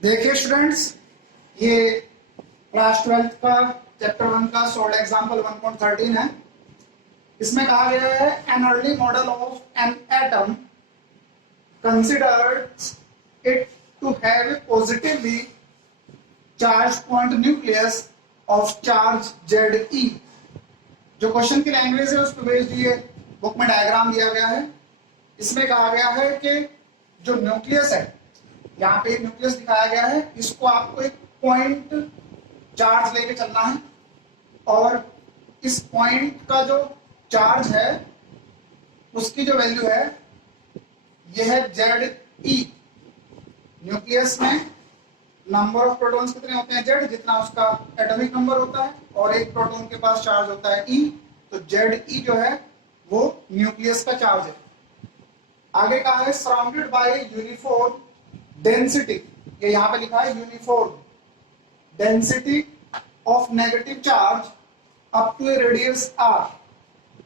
देखिए स्टूडेंट्स, ये क्लास 12 का चैप्टर 1 का सॉल्ड एग्जांपल 1.13 है। इसमें कहा गया है an early model of an atom considers it to have a positively charge point nucleus of charge Ze। जो क्वेश्चन की लैंग्वेज है उस पर बेस्ड ये बुक में डायग्राम दिया गया है। इसमें कहा गया है कि जो न्यूक्लियस है, यहाँ पे न्यूक्लियस दिखाया गया है, इसको आपको एक पॉइंट चार्ज लेके चलना है और इस पॉइंट का जो चार्ज है उसकी जो वैल्यू है यह है Ze। न्यूक्लियस में नंबर ऑफ प्रोटॉन्स कितने होते हैं Z, जितना उसका एटॉमिक नंबर होता है, और एक प्रोटॉन के पास चार्ज होता है E। तो Ze जो है वो न्यूक्लियस का चार्ज है। आगे कहा है सराउंडेड बाय यूनिफॉर्म डेंसिटी, ये यहाँ पे लिखा है uniform density of negative charge up to a radius r।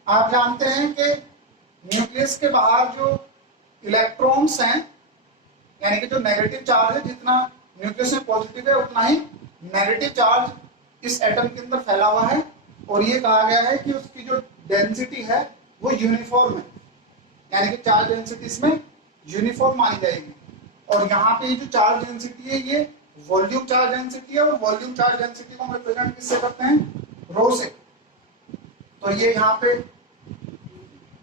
आप जानते हैं कि न्यूक्लियस के बाहर जो इलेक्ट्रॉन्स हैं, यानी कि जो नेगेटिव चार्ज है, जितना न्यूक्लियस में पॉजिटिव है उतना ही नेगेटिव चार्ज इस एटम के अंदर फैला हुआ है। और ये कहा गया है कि उसकी जो डेंसिटी है वो यूनिफॉर्म है, यानी कि चार्ज डेंसिटी इसमें यूनिफॉर्म मानी जाएगी। और यहाँ पे जो चार्ज डेंसिटी है ये वॉल्यूम चार्ज डेंसिटी है, और वॉल्यूम चार्ज डेंसिटी को हम रिप्रेजेंट किससे करते हैं? रो से। तो ये यहाँ पे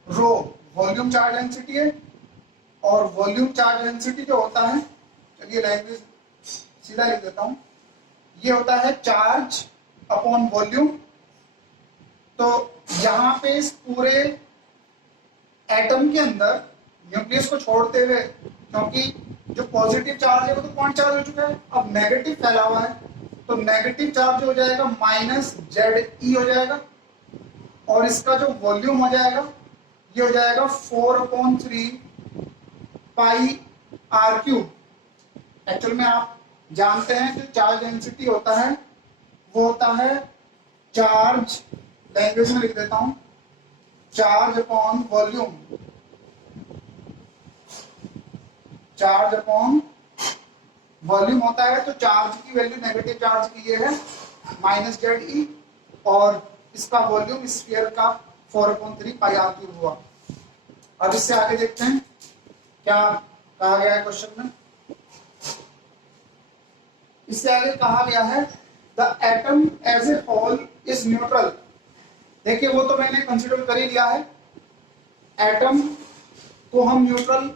रो वॉल्यूम चार्ज डेंसिटी है, और वॉल्यूम चार्ज डेंसिटी जो होता है, चलिए लैंग्वेज सीधा लिख देता हूं, ये होता है चार्ज अपॉन वॉल्यूम। तो यहाँ पे इस पूरे एटम के अंदर न्यूक्लियस को छोड़ते हुए, क्योंकि जो पॉजिटिव चार्ज है वो तो पॉइंट चार्ज हो चुका है, अब नेगेटिव फैला हुआ है, तो नेगेटिव चार्ज हो जाएगा माइनस Ze हो जाएगा, और इसका जो वॉल्यूम हो जाएगा ये हो जाएगा 4/3 पाई r³। एक्चुअल में आप जानते हैं कि चार्ज डेंसिटी होता है वो होता है चार्ज, लैंग्वेज में लिख देता हूं, charge upon volume. Charge upon volume होता है, तो चार्ज की वैल्यू नेगेटिव चार्ज की ये है -Ze, और इसका वॉल्यूम स्फीयर का 4/3 पाई r³ हुआ। अब इससे आगे देखते हैं क्या कहा गया है क्वेश्चन में। इससे आगे कहा गया है the atom as a whole is neutral. देखिए वो तो मैंने कंसिडर कर ही लिया है, एटम को हम न्यूट्रल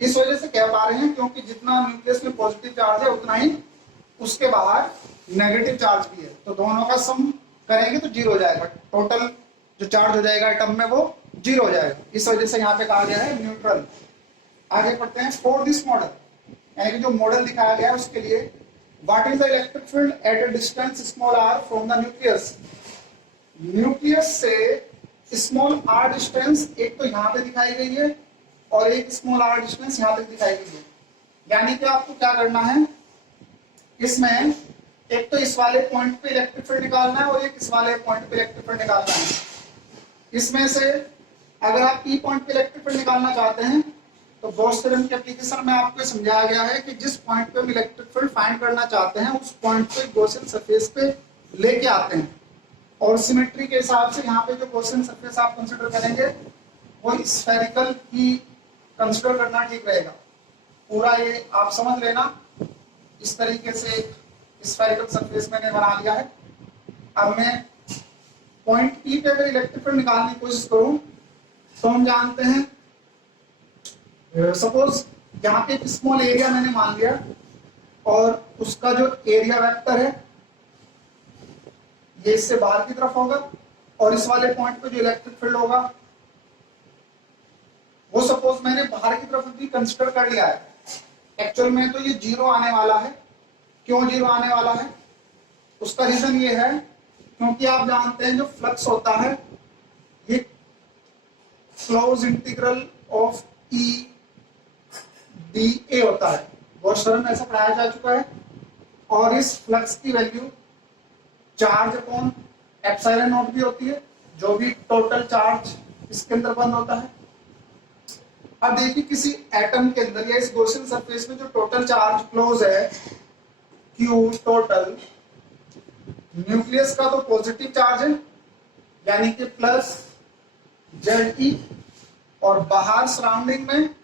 इस वजह से कह पा रहे हैं क्योंकि जितना न्यूक्लियस में पॉजिटिव चार्ज है उतना ही उसके बाहर नेगेटिव चार्ज भी है। तो दोनों का सम करेंगे तो 0 हो जाएगा, टोटल जो चार्ज हो जाएगा एटम में वो 0 हो जाएगा। इस वजह से यहाँ पे कहा गया है न्यूट्रल। आगे पढ़ते हैं फॉर दिस मॉडल, यानी कि जो मॉडल दिखाया गया है उसके लिए, what is the electric field at a distance small r from the nucleus. Nucleus से स्मॉल r डिस्टेंस एक तो यहाँ पे दिखाई गई है और एक स्मॉल r डिस्टेंस यहाँ तक दिखाई गई है। यानी कि आपको क्या करना है, इसमें एक तो इस वाले पॉइंट पे इलेक्ट्रिक फील्ड निकालना है और एक इस वाले पॉइंट पे इलेक्ट्रिक फील्ड निकालना है। इसमें से अगर आप P पॉइंट पे इलेक्ट्रिक फील्ड निकालना चाहते हैं तो गॉस थ्योरम के एप्लीकेशन में आपको समझाया गया है कि जिस पॉइंट पे हम इलेक्ट्रिक फील्ड फाइंड करना चाहते हैं उस पॉइंट पे गॉसियन सरफेस पे लेके आते हैं, और सिमेट्री के हिसाब से यहाँ पे जो गॉसियन सरफेस आप कंसीडर करेंगे वो स्फेरिकल ही कंसीडर करना ठीक रहेगा। पूरा ये आप समझ लेना, इस तरीके से स्फेरिकल सरफेस मैंने बना लिया है। अब मैं पॉइंट P पे अगर इलेक्ट्रिक फील्ड निकालने की कोशिश करूं तो हम जानते हैं, सपोज यहाँ पे एक स्मॉल एरिया मैंने मान लिया और उसका जो एरिया वेक्टर है ये इससे बाहर की तरफ होगा, और इस वाले पॉइंट पे जो इलेक्ट्रिक फील्ड होगा वो सपोज मैंने बाहर की तरफ भी कंसीडर कर लिया है। एक्चुअल में तो ये 0 आने वाला है। क्यों 0 आने वाला है? उसका रीजन ये है क्योंकि आप जानते हैं जो फ्लक्स होता है ये close integral of E dA होता है, गॉस थ्योरम में ऐसा पढ़ाया जा चुका है। और इस फ्लक्स की value charge upon epsilon not भी होती है, जो भी टोटल चार्ज इसके अंदर बंद होता है। अब देखिए किसी एटम के अंदर या इस गॉसियन सरफेस में जो टोटल चार्ज क्लोज है क्यू टोटल, न्यूक्लियस का तो पॉजिटिव चार्ज है यानी कि प्लस जेड ई, और बाहर सराउंडिंग में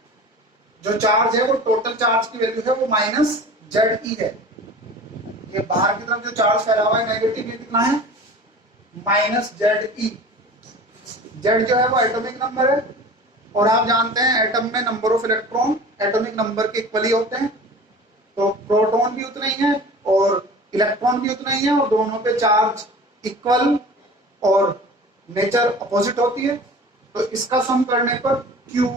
जो चार्ज है वो टोटल चार्ज की वैल्यू है वो माइनस जेड ई है। ये बाहर की तरफ जो चार्ज फैला हुआ है नेगेटिव, ये कितना है माइनस जेड ई। जेड जो है वो एटॉमिक नंबर है, और आप जानते हैं एटम में number of electron atomic number के इक्वली होते हैं, तो प्रोटॉन भी उतना ही है और इलेक्ट्रॉन भी उतना ही है, और दोनों पे चार्ज इक्वल और नेचर अपोजिट होती है। तो इसका सम करने पर Q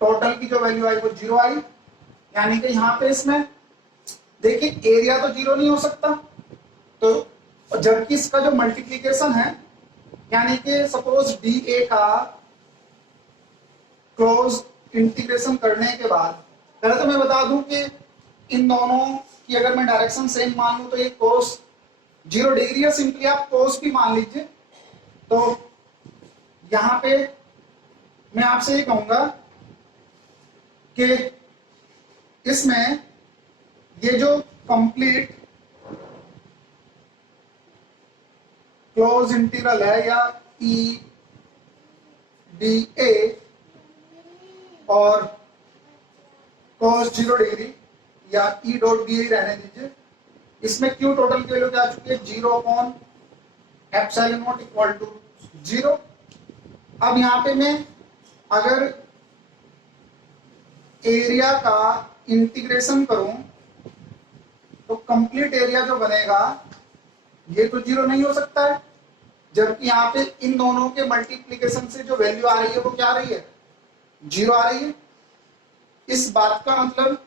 टोटल की जो वैल्यू आई वो 0 आई, यानी कि यहाँ पे इसमें देखिए एरिया तो 0 नहीं हो सकता, तो जबकि इसका जो मल्टीप्लीकेशन है यानी कि सपोज dA का क्लोज इंटीग्रेशन करने के बाद, पहले तो मैं बता दूं कि इन दोनों की अगर मैं डायरेक्शन सेम मान लूं तो ये कोस 0 डिग्री है, सिंपली आप कोस भी मान लीजिए। तो यहां पे मैं आपसे ये कहूंगा कि इसमें ये जो कंप्लीट क्लोज इंटीग्रल है या ई डी ए और cos 0 डिग्री या ई डॉट डी रहने दीजिए, इसमें क्यू टोटल की वैल्यू क्या आ चुकी है 0 upon epsilon naught equal to 0। अब यहां पे मैं अगर एरिया का इंटीग्रेशन करूं तो कंप्लीट एरिया जो बनेगा ये तो 0 नहीं हो सकता है, जबकि यहाँ पे इन दोनों के मल्टीप्लीकेशन से जो वैल्यू आ रही है वो क्या आ रही है 0 आ रही है। इस बात का मतलब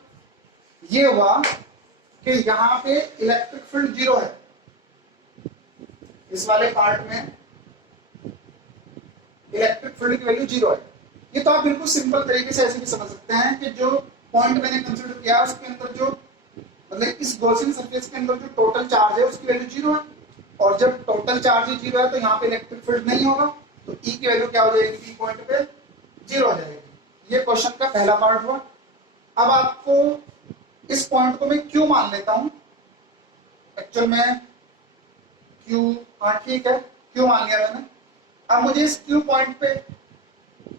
ये हुआ कि यहाँ पे इलेक्ट्रिक फील्ड 0 है, इस वाले पार्ट में इलेक्ट्रिक फील्ड की वैल्यू 0 है। ये तो आप बिल्कुल सिंपल तरीके से ऐसे भी समझ सकते हैं कि जो पॉइंट मैंने कंसीडर किया उसके अंदर जो मतलब इस गॉसियन सरफेस के अंदर जो टोटल चार्ज है उसकी वैल्यू 0 है, और जब टोटल चार्ज ही 0 है तो यहाँ पे इलेक्ट्रिक फील्ड नहीं होगा, तो ई की वैल्यू क्या हो जाएगी ई पॉइंट पे 0 हो जाएगी। ये क्वेश्चन का पहला पार्ट हुआ। अब आपको इस पॉइंट को मैं क्यू मान लेता हूं, एक्चुअल में क्यू, हाँ ठीक है क्यू मान लिया मैंने। अब मुझे इस क्यू पॉइंट पे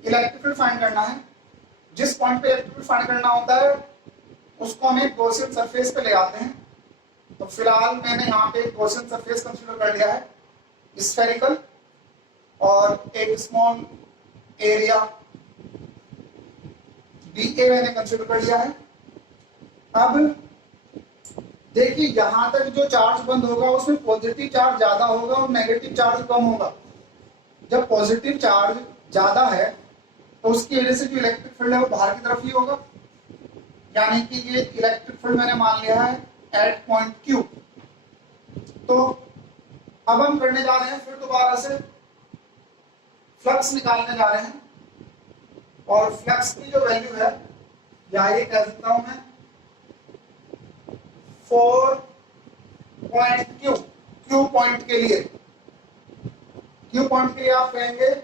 इलेक्ट्रिक फील्ड फाइंड करना है। जिस पॉइंट पे इलेक्ट्रिक फील्ड फाइंड करना होता है उसको हम एक गॉसियन सरफेस पे ले आते हैं। तो फिलहाल मैंने यहाँ पे एक गॉसियन सरफेस कंसीडर कर लिया है स्फेरिकल, और एक स्मॉल एरिया डीए मैंने कंसीडर कर लिया है। अब देखिए यहां तक जो चार्ज बंद होगा उसमें पॉजिटिव चार्ज ज्यादा होगा और नेगेटिव चार्ज कम होगा। जब पॉजिटिव चार्ज ज्यादा है तो उसकी वजह से जो इलेक्ट्रिक फील्ड है वो बाहर की तरफ ही होगा, यानी कि ये इलेक्ट्रिक फील्ड मैंने मान लिया है एट पॉइंट क्यू। तो अब हम करने जा रहे हैं फिर दोबारा से फ्लक्स निकालने जा रहे हैं, और फ्लक्स की जो वैल्यू है या ये कह सकता हूं मैं 4 पॉइंट क्यू पॉइंट के लिए, क्यू पॉइंट के लिए आप कहेंगे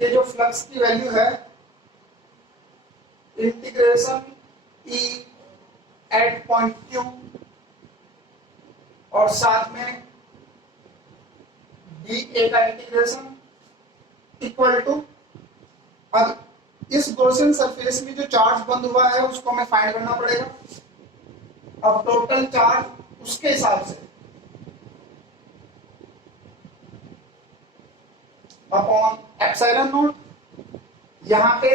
कि जो फ्लक्स की वैल्यू है integration E at point Q और साथ में डी ए का इंटीग्रेशन इक्वल टू, अब इस गॉसियन सरफेस में जो चार्ज बंद हुआ है उसको हमें फाइंड करना पड़ेगा। अब टोटल चार्ज उसके हिसाब से अपॉन एप्सिलॉन नॉट, यहां पे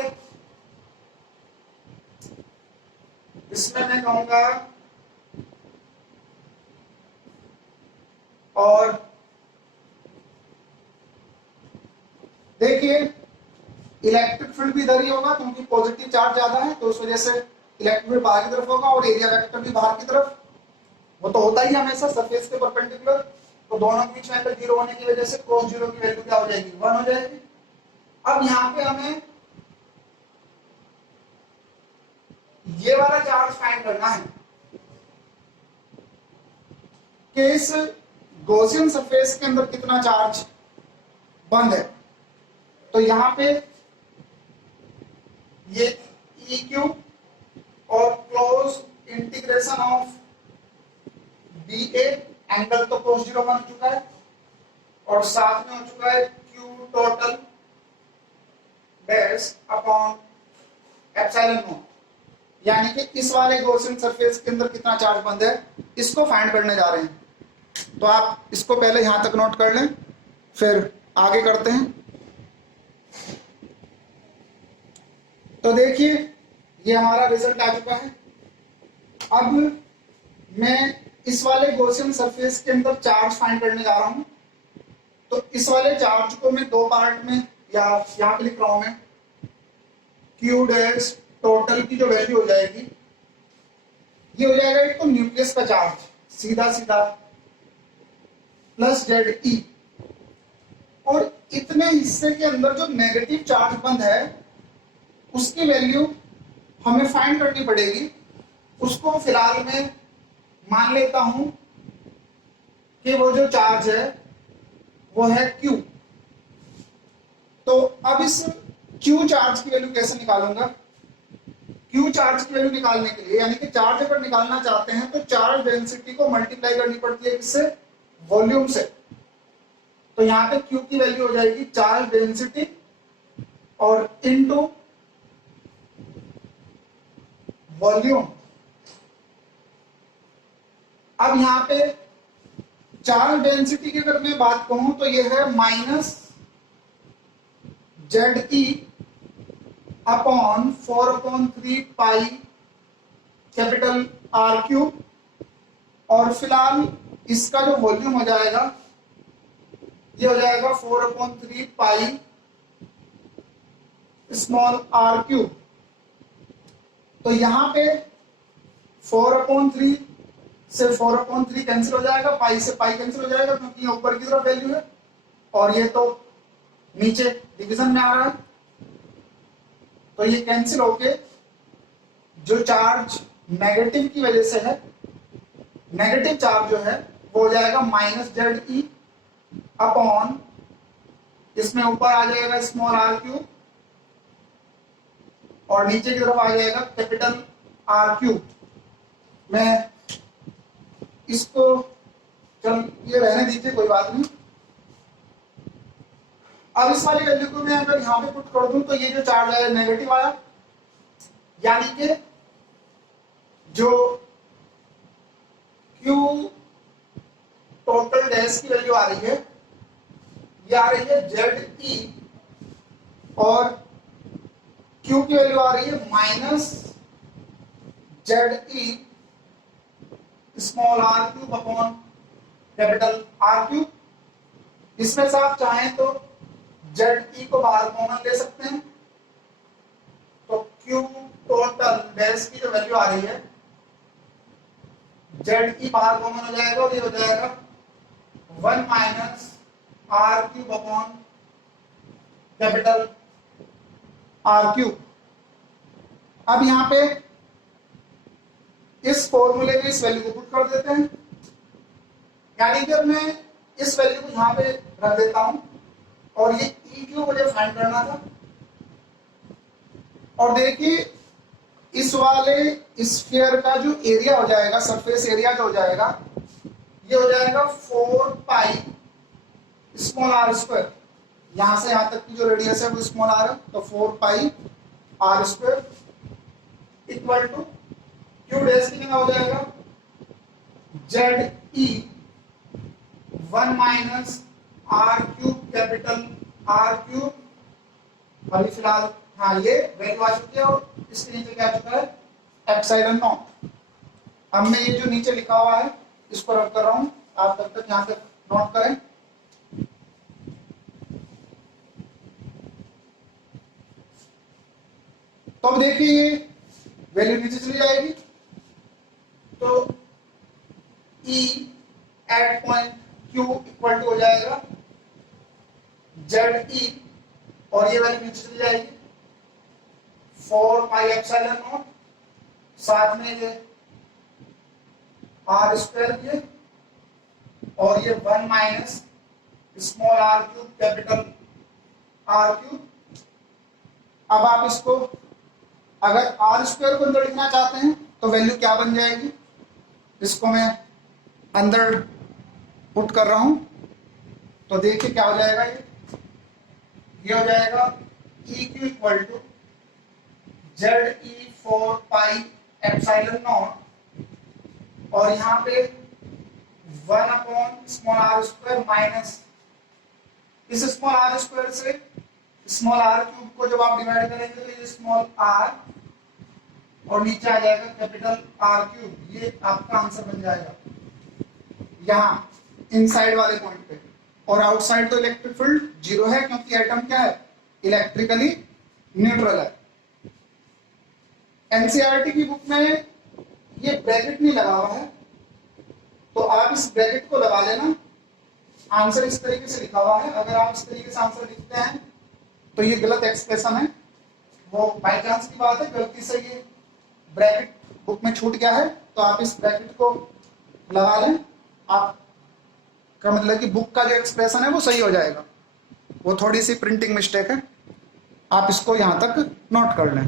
इसमें मैं कहूंगा, और देखिए इलेक्ट्रिक फील्ड भी इधर ही होगा क्योंकि पॉजिटिव चार्ज ज्यादा है, तो उस वजह से इलेक्ट्रिक फील्ड बाहर की तरफ होगा और एरिया वेक्टर भी बाहर की तरफ, वो तो होता ही हमेशा सरफेस के परपेंडिकुलर। तो दोनों के बीच में एंगल 0 होने की वजह से cos 0 की वैल्यू क्या हो जाएगी 1 हो जाएगी। अब यहाँ पे हमें ये वाला चार्ज फाइंड करना है कि इस गॉसियन सरफेस के अंदर कितना चार्ज बंद है। तो यहां पे ये EQ और क्लोज इंटीग्रल cos 0 1 हो चुका है और साथ में हो चुका है q total dash upon epsilon not, यानी कि इस वाले गॉसियन सरफेस के अंदर कितना चार्ज बंद है इसको फाइंड करने जा रहे हैं। तो आप इसको पहले यहां तक नोट कर लें, फिर आगे करते हैं। तो देखिए ये हमारा रिजल्ट आ चुका है। अब मैं इस वाले गॉसियन सरफेस के अंदर चार्ज फाइंड करने जा रहा हूं। तो इस वाले चार्ज को मैं दो पार्ट में या यहां पे लिख रहा हूं मैं क्यू डैश टोटल की जो वैल्यू हो जाएगी ये हो जाएगा एक तो न्यूक्लियस का चार्ज सीधा सीधा प्लस जेड ई, और इतने हिस्से के अंदर जो नेगेटिव चार्ज बंद है उसकी वैल्यू हमें फाइंड करनी पड़ेगी। उसको फिलहाल मैं मान लेता हूं कि वो जो चार्ज है वो है Q। तो अब इस Q चार्ज की वैल्यू कैसे निकालूंगा? Q चार्ज की वैल्यू निकालने के लिए, यानी कि चार्ज अगर निकालना चाहते हैं तो चार्ज डेंसिटी को मल्टीप्लाई करनी पड़ती है किससे? वॉल्यूम से। तो यहां पे Q की वैल्यू हो जाएगी चार्ज डेंसिटी और इनटू वॉल्यूम। अब यहां पे चार्ज डेंसिटी की अगर मैं बात कहूं तो ये है माइनस जेड ई upon 4/3 pi capital R cube, और फिलहाल इसका जो वॉल्यूम हो जाएगा ये हो जाएगा 4/3 पाई स्मॉल आर क्यूब। तो यहां पे 4/3 से 4/3 कैंसिल हो जाएगा, पाई से पाई कैंसिल हो जाएगा क्योंकि ये ऊपर की तरफ वैल्यू है और ये तो नीचे डिवीजन में आ रहा है। तो ये कैंसिल होके जो चार्ज नेगेटिव की वजह से है, नेगेटिव चार्ज जो है वो हो जाएगा माइनस जेड ई अपॉन, इसमें ऊपर आ जाएगा स्मॉल आर क्यूब और नीचे की तरफ आ जाएगा कैपिटल आर क्यूब। मैं इसको चल ये रहने दीजिए, कोई बात नहीं। अब इस वाली वैल्यू को मैं अगर यहां पे पुट कर दूं तो ये जो चार्ज है नेगेटिव आया, यानी कि जो Q टोटल डैश की वैल्यू आ रही है ये आ रही है जेड ई और Q की वैल्यू आ रही है minus Z E small r cube upon capital R cube. इसमें से आप चाहें तो जेड ई को बाहर कॉमन ले सकते हैं। तो Q टोटल डैश की जो वैल्यू आ रही है जेड ई बाहर कॉमन हो जाएगा और ये हो जाएगा 1 minus are cube upon capital R cube. अब यहां पे इस फॉर्मूले में इस वैल्यू को पुट कर देते हैं, यानी कि मैं इस वैल्यू को यहां पे रख देता हूं और ये ई क्यू मुझे फाइंड करना था। और देखिए इस वाले स्फीयर का जो एरिया हो जाएगा, सरफेस एरिया जो हो जाएगा ये हो जाएगा 4 पाई स्मॉल आर स्क्वायर। यहां से यहां तक की जो रेडियस है वो स्मॉल आर है, तो 4 pi R square equal to Q dash की जगह हो जाएगा Z E 1 minus are cube capital R cube. अभी फिलहाल हाँ ये वैल्यू आ चुकी है और इसके नीचे क्या आ चुका है एप्सिलॉन नॉट। अब मैं ये जो नीचे लिखा हुआ है इसको रब कर रहा हूं, आप तब तक यहां तक नोट करें। तो अब देखिए वैल्यू नीचे चली जाएगी, तो E at point Q equal to हो जाएगा जेड ई और ये वैल्यू नीचे चली जाएगी 4 पाई एप्सिलॉन नॉट, साथ में ये आर स्क्वायर ये और ये 1 minus small r cube capital R cube. अब आप इसको अगर आर स्क्वायर को अंदर लिखना चाहते हैं तो वैल्यू क्या बन जाएगी, इसको मैं अंदर पुट कर रहा हूं तो देखिए क्या हो जाएगा, ये हो जाएगा E Q equal to ZE 4 pi epsilon naught और यहाँ पे 1 upon small r square minus इस स्मॉल r स्क्वायर से स्मॉल r क्यूब को जब आप डिवाइड करेंगे तो ये स्मॉल r और नीचे आ जाएगा कैपिटल R क्यूब। ये आपका आंसर बन जाएगा यहां इनसाइड वाले पॉइंट पे। और आउटसाइड तो इलेक्ट्रिक फील्ड जीरो है क्योंकि एटम क्या है, इलेक्ट्रिकली न्यूट्रल है। एनसीईआरटी की बुक में ये ब्रैकेट नहीं लगा हुआ है तो आप इस ब्रैकेट को लगा लेना। आंसर इस तरीके से लिखा हुआ है, अगर आप इस तरीके से आंसर लिखते हैं तो ये गलत एक्सप्रेशन है, वो बाई चांस की बात है, गलती से ये ब्रैकेट बुक में छूट गया है तो आप इस ब्रैकेट को लगा लें। आप का मतलब कि बुक का जो एक्सप्रेशन है वो सही हो जाएगा, वो थोड़ी सी प्रिंटिंग मिस्टेक है, आप इसको यहां तक नोट कर लें।